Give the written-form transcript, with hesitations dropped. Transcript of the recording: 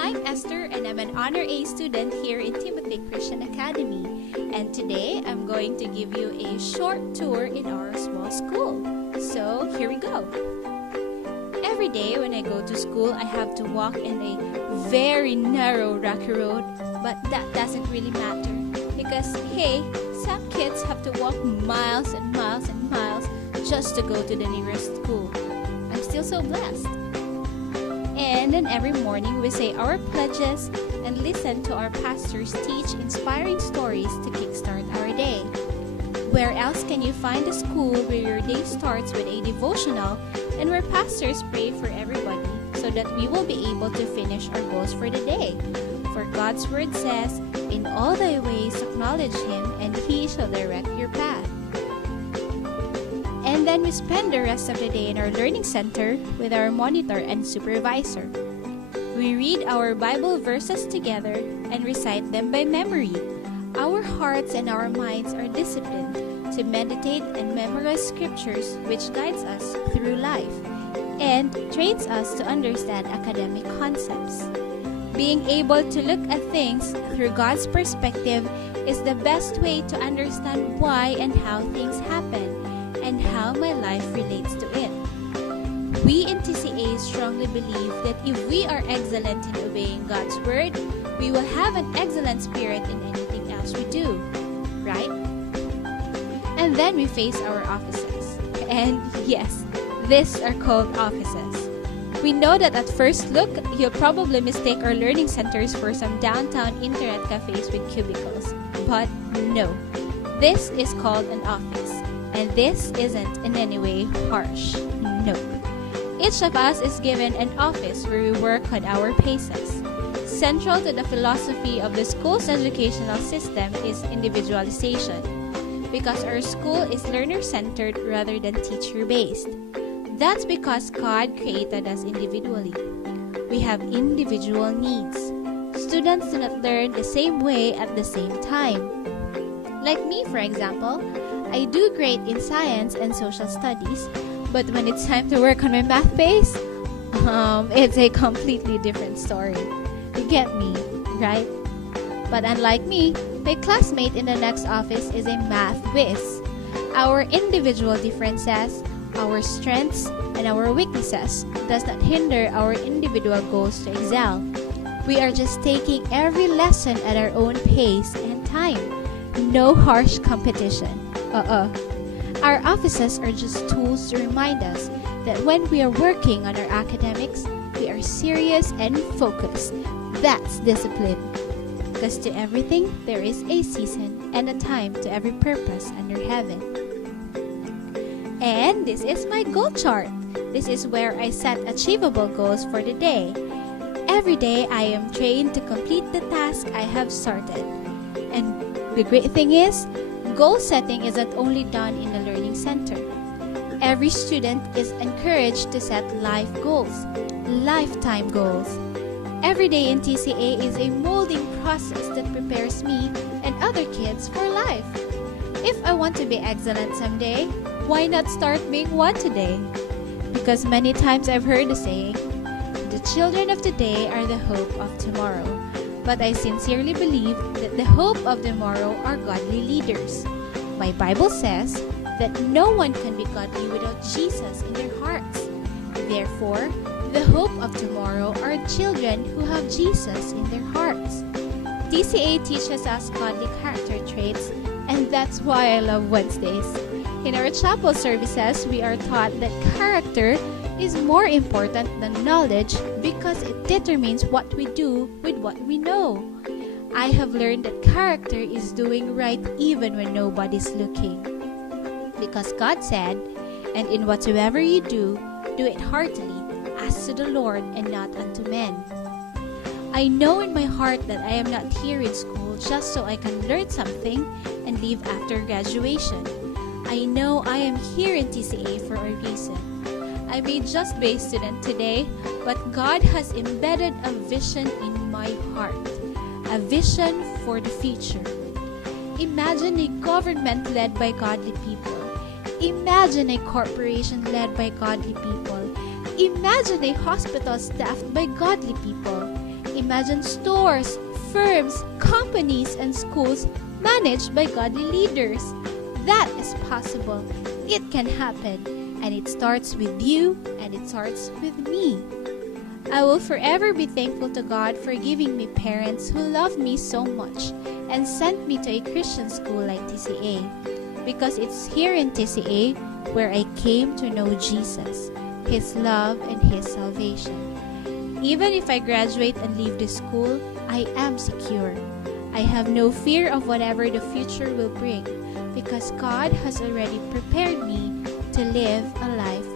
I'm Esther and I'm an Honor A student here in Timothy Christian Academy. And today I'm going to give you a short tour in our small school. So here we go. Every day when I go to school, I have to walk in a very narrow rocky road, but that doesn't really matter because, hey, some kids have to walk miles and miles and miles just to go to the nearest school. I'm still so blessed. And then every morning we say our pledges and listen to our pastors teach inspiring stories to kickstart our day. Where else can you find a school where your day starts with a devotional and where pastors pray for everybody so that we will be able to finish our goals for the day? For God's word says, "In all thy ways acknowledge Him, and He shall direct your path." And then we spend the rest of the day in our learning center with our monitor and supervisor. We read our Bible verses together and recite them by memory. Our hearts and our minds are disciplined to meditate and memorize scriptures, which guides us through life and trains us to understand academic concepts. Being able to look at things through God's perspective is the best way to understand why and how things happen and how my life relates to it. We in TCA strongly believe that if we are excellent in obeying God's word, we will have an excellent spirit in anything else we do, right? And then we face our offices. And yes, these are called offices. We know that at first look, you'll probably mistake our learning centers for some downtown internet cafes with cubicles. But no, this is called an office. And this isn't in any way harsh. No. Each of us is given an office where we work on our paces. Central to the philosophy of the school's educational system is individualization, because our school is learner-centered rather than teacher-based. That's because God created us individually. We have individual needs. Students do not learn the same way at the same time. Like me, for example, I do great in science and social studies, but when it's time to work on my math base, it's a completely different story. You get me, right? But unlike me, my classmate in the next office is a math whiz. Our individual differences, our strengths, and our weaknesses does not hinder our individual goals to excel. We are just taking every lesson at our own pace and time. No harsh competition. Our offices are just tools to remind us that when we are working on our academics, we are serious and focused. That's discipline. Because to everything, there is a season and a time to every purpose under heaven. And this is my goal chart. This is where I set achievable goals for the day. Every day, I am trained to complete the task I have started. And the great thing is, goal setting isn't only done in the learning center. Every student is encouraged to set life goals, lifetime goals. Every day in TCA is a molding process that prepares me and other kids for life. If I want to be excellent someday, why not start being one today? Because many times I've heard the saying, the children of today are the hope of tomorrow. But I sincerely believe that the hope of tomorrow are godly leaders. My Bible says that no one can be godly without Jesus in their hearts. Therefore, the hope of tomorrow are children who have Jesus in their hearts. TCA teaches us godly character traits, and that's why I love Wednesdays. In our chapel services, we are taught that character is more important than knowledge because it determines what we do with what we know. I have learned that character is doing right even when nobody's looking. Because God said, "And in whatsoever you do it heartily, as to the Lord and not unto men." I know in my heart that I am not here in school just so I can learn something and leave after graduation. I know I am here in TCA for a reason. I may just be a student today, but God has embedded a vision in my heart, a vision for the future. Imagine a government led by godly people. Imagine a corporation led by godly people. Imagine a hospital staffed by godly people. imagine stores, firms, companies, and schools managed by godly leaders. That is possible. It can happen. And it starts with you, and it starts with me. I will forever be thankful to God for giving me parents who love me so much and sent me to a Christian school like TCA. Because it's here in TCA where I came to know Jesus, His love, and His salvation. Even if I graduate and leave the school, I am secure. I have no fear of whatever the future will bring because God has already prepared me to live a life